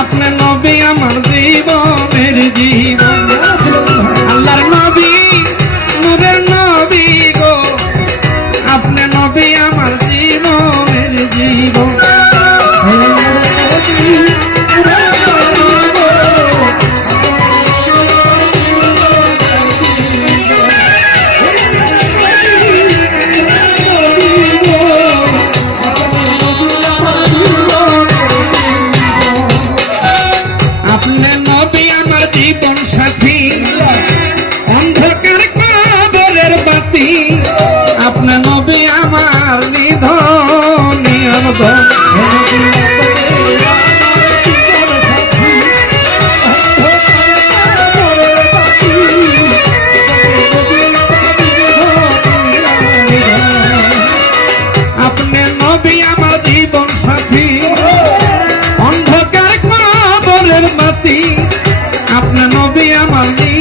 আপনার সত্যি আপনার নবী আমার দিন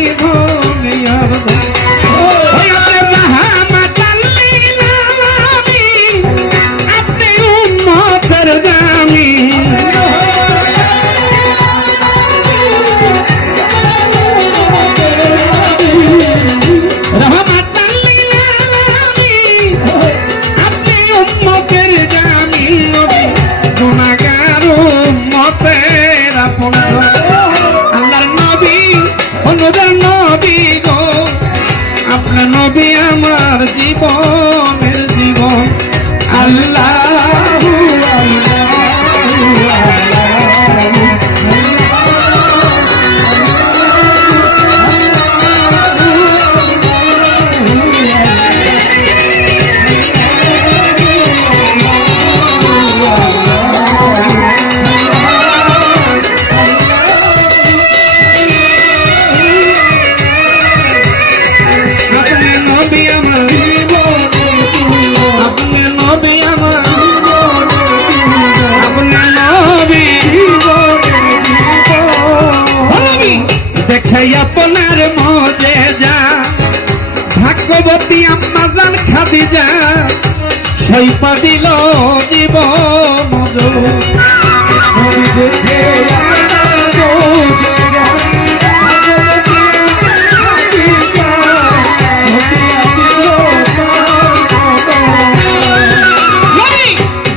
নবী আমার জীবনের জীবন। আল্লাহ আপনার মজে যা। ভাগ্যবতী আম্মাজান খাদি যা সৈপা দিল জীব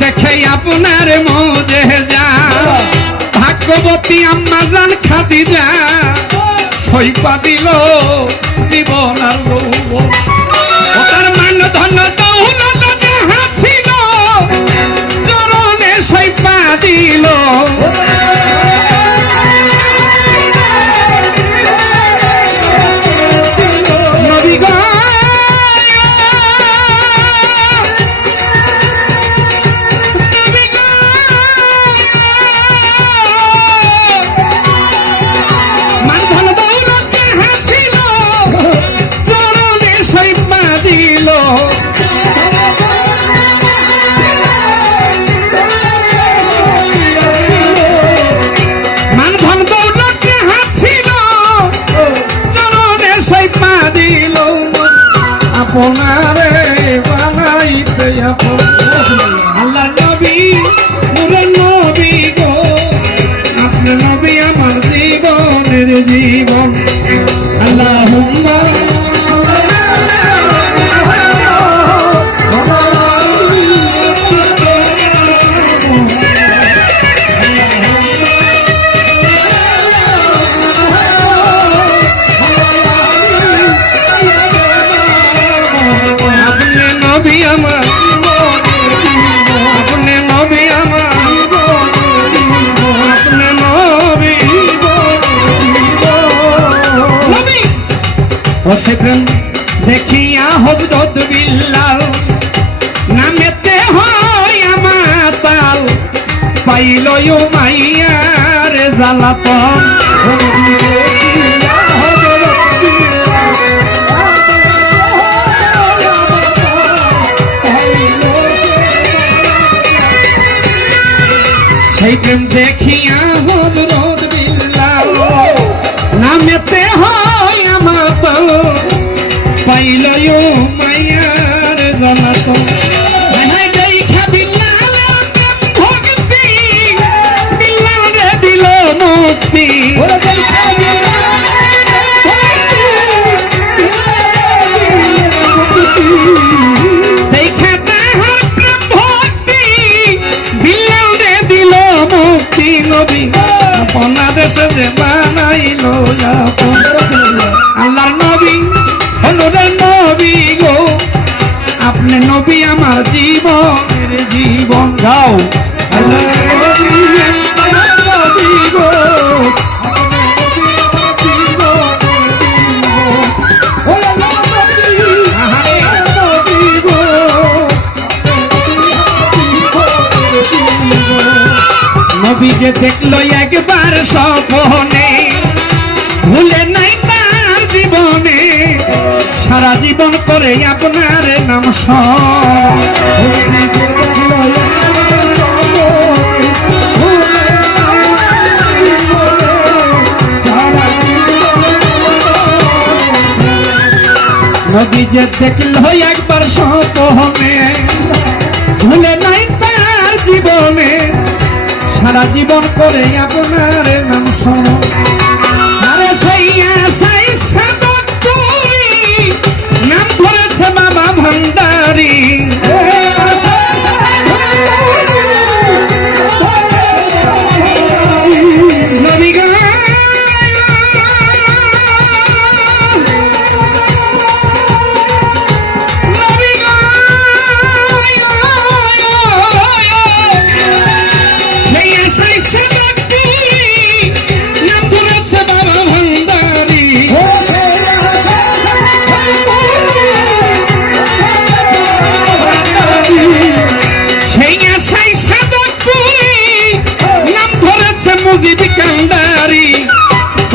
দেখে আপনার মজে যা। ভাগ্যবতী আম্মাজান পাবিল জীবন আর তার মান ধন দৌলত যাহা ছিল চরণে জীবন আল্লাহ ও সে প্রেম দেখিয়া হজরত বিল্লাল, নামেতে হয় আমার পাল পাইল মাইয়ার জ্বালাতন। সেই প্রেম দেখিয়া নবী বাংলাদেশে যে বানাইল আপন যে দেখল একবার স্বপনে। ভুলে নাই তার জীবনে। সারা জীবন করে আপনার নাম। নবী যে দেখল একবার স্বপনে। ভুলে সারা জীবন করে আপনার নাম শোনো।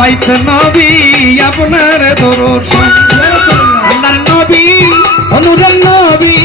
পাইছে নবী আপনার আল্লাহর নবী অনুরাগ নবী।